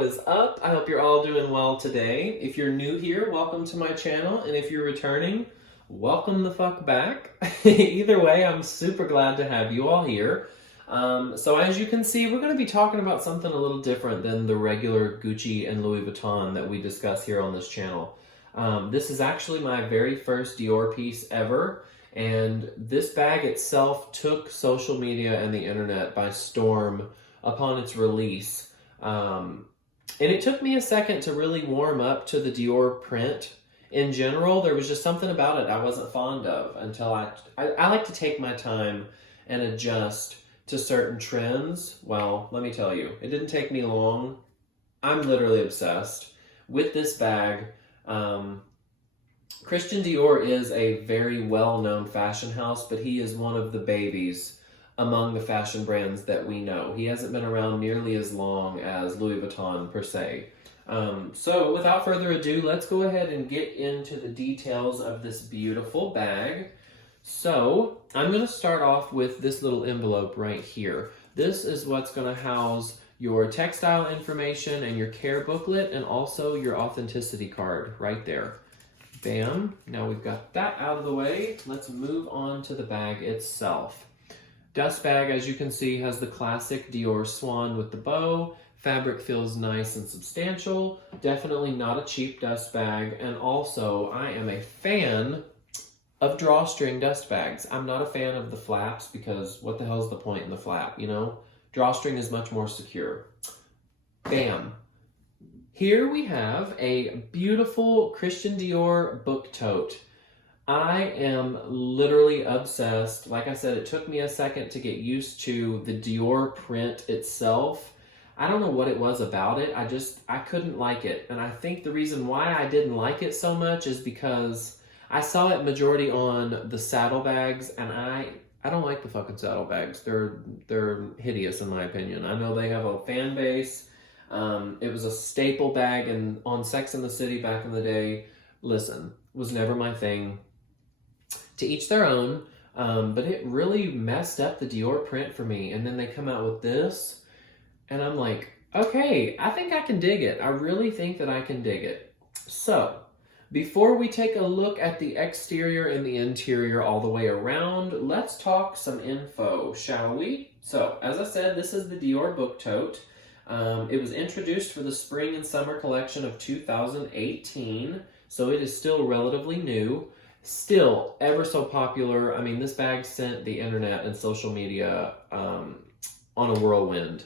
what is up? I hope you're all doing well today. If you're new here, welcome to my channel, and if you're returning, welcome the fuck back. Either way, I'm super glad to have you all here. So as you can see, we're going to be talking about something a little different than the regular Gucci and Louis Vuitton that we discuss here on this channel. This is actually my very first Dior piece ever, and this bag itself took social media and the internet by storm upon its release. And it took me a second to really warm up to the Dior print. In general, there was just something about it I wasn't fond of until I like to take my time and adjust to certain trends. Well, let me tell you, it didn't take me long. I'm literally obsessed with this bag. Christian Dior is a very well-known fashion house, but he is one of the babies among the fashion brands that we know. He hasn't been around nearly as long as Louis Vuitton per se. So without further ado, let's go ahead and get into the details of this beautiful bag. So I'm going to start off with this little envelope right here. This is what's going to house your textile information and your care booklet, and also your authenticity card right there. Bam. Now we've got that out of the way. Let's move on to the bag itself. Dust bag, as you can see, has the classic Dior swan with the bow. Fabric feels nice and substantial. Definitely not a cheap dust bag. And also, I am a fan of drawstring dust bags. I'm not a fan of the flaps because what the hell is the point in the flap, you know? Drawstring is much more secure. Bam. Here we have a beautiful Christian Dior book tote. I am literally obsessed. Like I said, it took me a second to get used to the Dior print itself. I don't know what it was about it. I couldn't like it. And I think the reason why I didn't like it so much is because I saw it majority on the saddlebags, and I don't like the fucking saddlebags. They're hideous in my opinion. I know they have a fan base. It was a staple bag on Sex and the City back in the day. Listen, was never my thing. To each their own, but it really messed up the Dior print for me. And then they come out with this, and I'm like, okay, I think I can dig it. I really think that I can dig it. So, before we take a look at the exterior and the interior all the way around, let's talk some info, shall we? So, as I said, this is the Dior Book Tote. It was introduced for the spring and summer collection of 2018, so it is still relatively new. Still ever so popular. I mean, this bag sent the internet and social media on a whirlwind.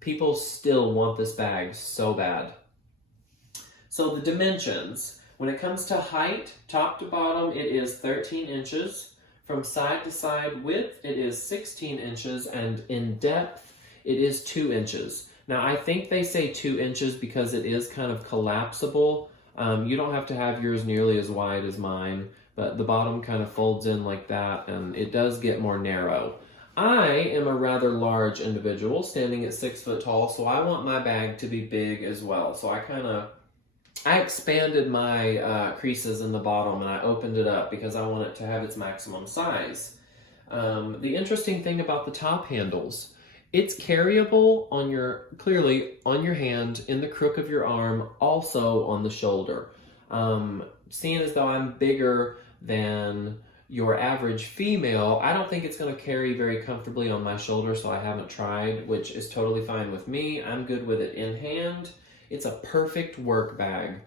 People still want this bag so bad. So the dimensions. When it comes to height, top to bottom, it is 13 inches. From side to side width, it is 16 inches. And in depth, it is 2 inches. Now, I think they say 2 inches because it is kind of collapsible. You don't have to have yours nearly as wide as mine, but the bottom kind of folds in like that, and it does get more narrow. I am a rather large individual, standing at 6 foot tall, so I want my bag to be big as well. So I expanded my creases in the bottom, and I opened it up because I want it to have its maximum size. The interesting thing about the top handles, it's carryable clearly on your hand, in the crook of your arm, also on the shoulder. Seeing as though I'm bigger than your average female, I don't think it's going to carry very comfortably on my shoulder, so I haven't tried, which is totally fine with me. I'm good with it in hand. It's a perfect work bag.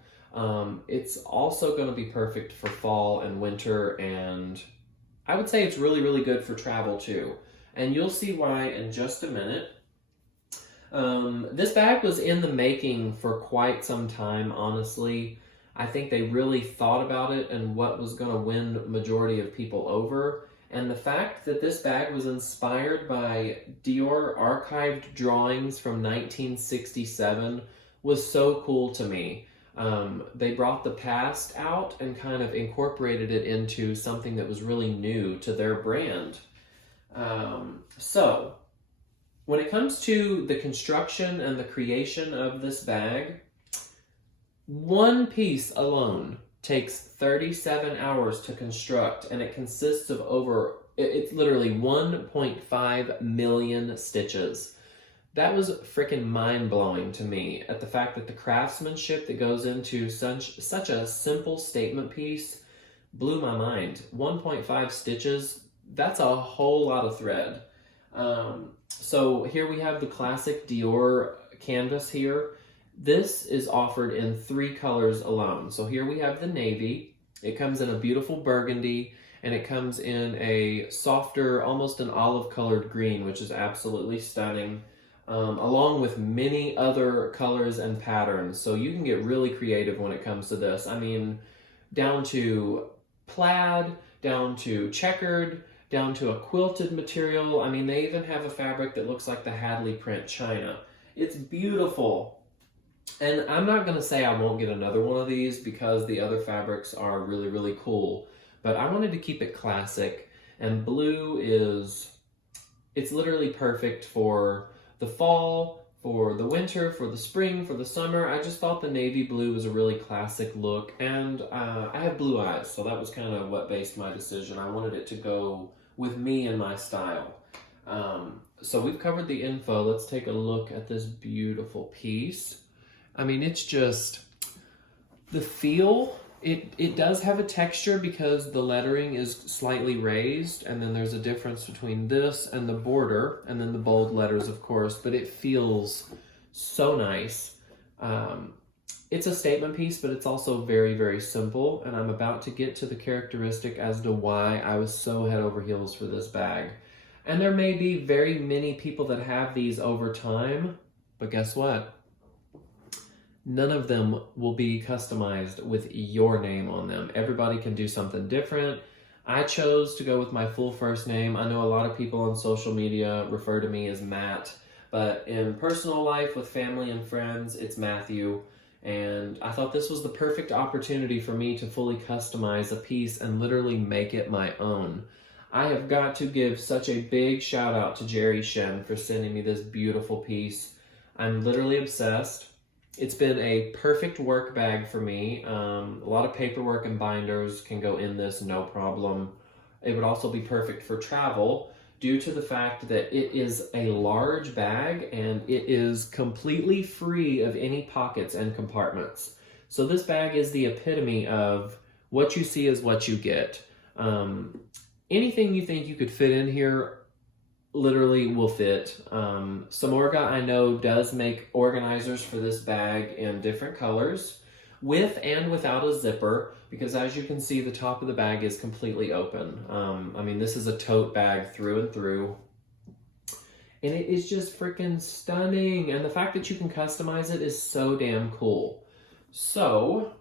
It's also going to be perfect for fall and winter, and I would say it's really, really good for travel too. And you'll see why in just a minute. This bag was in the making for quite some time, honestly. I think they really thought about it and what was going to win the majority of people over. And the fact that this bag was inspired by Dior archived drawings from 1967 was so cool to me. They brought the past out and kind of incorporated it into something that was really new to their brand. So, when it comes to the construction and the creation of this bag, one piece alone takes 37 hours to construct, and it consists of it's literally 1.5 million stitches. That was freaking mind-blowing to me at the fact that the craftsmanship that goes into such a simple statement piece blew my mind. 1.5 stitches, that's a whole lot of thread. So here we have the classic Dior canvas here. This is offered in 3 colors alone. So here we have the navy. It comes in a beautiful burgundy, and it comes in a softer, almost an olive colored green, which is absolutely stunning, along with many other colors and patterns. So you can get really creative when it comes to this. I mean, down to plaid, down to checkered, down to a quilted material. I mean, they even have a fabric that looks like the Hadley print china. It's beautiful. And I'm not going to say I won't get another one of these because the other fabrics are really, really cool. But I wanted to keep it classic. And blue it's literally perfect for the fall, for the winter, for the spring, for the summer. I just thought the navy blue was a really classic look. And I have blue eyes, so that was kind of what based my decision. I wanted it to go with me and my style. So we've covered the info. Let's take a look at this beautiful piece. I mean, it's just the feel. It does have a texture because the lettering is slightly raised, and then there's a difference between this and the border, and then the bold letters, of course, but it feels so nice. It's a statement piece, but it's also very, very simple, and I'm about to get to the characteristic as to why I was so head over heels for this bag. And there may be very many people that have these over time, but guess what? None of them will be customized with your name on them. Everybody can do something different. I chose to go with my full first name. I know a lot of people on social media refer to me as Matt, but in personal life with family and friends, it's Matthew. And I thought this was the perfect opportunity for me to fully customize a piece and literally make it my own. I have got to give such a big shout out to Jerry Shen for sending me this beautiful piece. I'm literally obsessed. It's been a perfect work bag for me. A lot of paperwork and binders can go in this, no problem. It would also be perfect for travel due to the fact that it is a large bag and it is completely free of any pockets and compartments. So this bag is the epitome of what you see is what you get. Anything you think you could fit in here literally will fit. Samorga, I know, does make organizers for this bag in different colors, with and without a zipper, because as you can see, the top of the bag is completely open. I mean, this is a tote bag through and through. And it is just freaking stunning. And the fact that you can customize it is so damn cool. So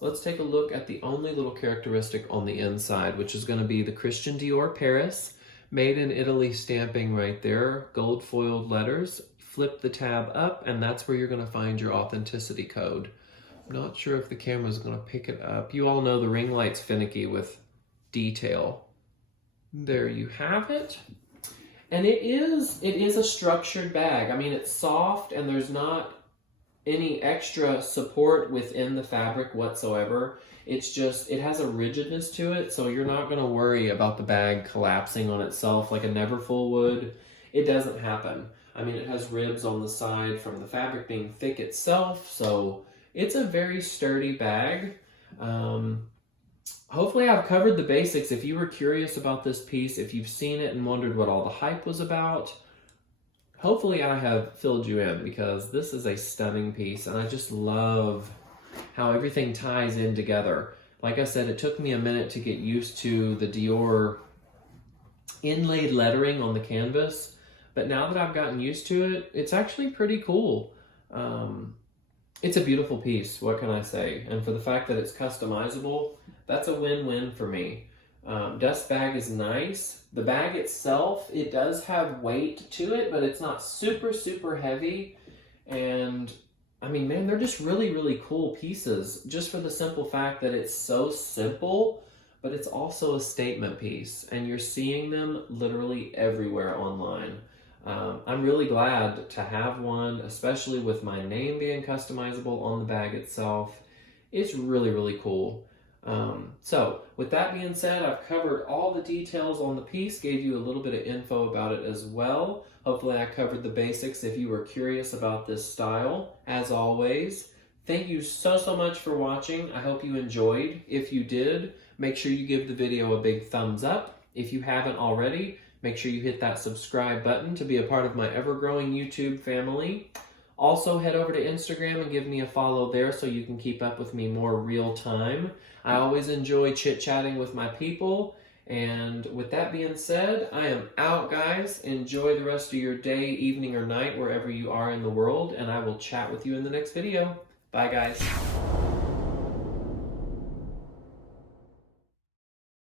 let's take a look at the only little characteristic on the inside, which is going to be the Christian Dior Paris. Made in Italy stamping right there, gold foiled letters. Flip the tab up, and that's where you're going to find your authenticity code. I'm not sure if the camera's going to pick it up. You all know the ring light's finicky with detail. There you have it. And it is a structured bag. I mean, it's soft, and there's not any extra support within the fabric whatsoever. It's just, it has a rigidness to it, so you're not going to worry about the bag collapsing on itself like a Neverfull would. It doesn't happen. I mean, it has ribs on the side from the fabric being thick itself, so it's a very sturdy bag. Hopefully I've covered the basics. If you were curious about this piece, if you've seen it and wondered what all the hype was about, hopefully I have filled you in, because this is a stunning piece, and I just love how everything ties in together. Like I said, it took me a minute to get used to the Dior inlaid lettering on the canvas, but now that I've gotten used to it, it's actually pretty cool. It's a beautiful piece, what can I say? And for the fact that it's customizable, that's a win-win for me. Dust bag is nice. The bag itself, it does have weight to it, but it's not super, super heavy. And I mean, man, they're just really, really cool pieces, just for the simple fact that it's so simple, but it's also a statement piece, and you're seeing them literally everywhere online. I'm really glad to have one, especially with my name being customizable on the bag itself. It's really, really cool. So with that being said, I've covered all the details on the piece, gave you a little bit of info about it as well. Hopefully I covered the basics if you were curious about this style. As always, thank you so much for watching. I hope you enjoyed. If you did, make sure you give the video a big thumbs up. If you haven't already, make sure you hit that subscribe button to be a part of my ever-growing YouTube family. Also, head over to Instagram and give me a follow there so you can keep up with me more real time. I always enjoy chit-chatting with my people. And with that being said, I am out, guys. Enjoy the rest of your day, evening, or night, wherever you are in the world, and I will chat with you in the next video. Bye, guys.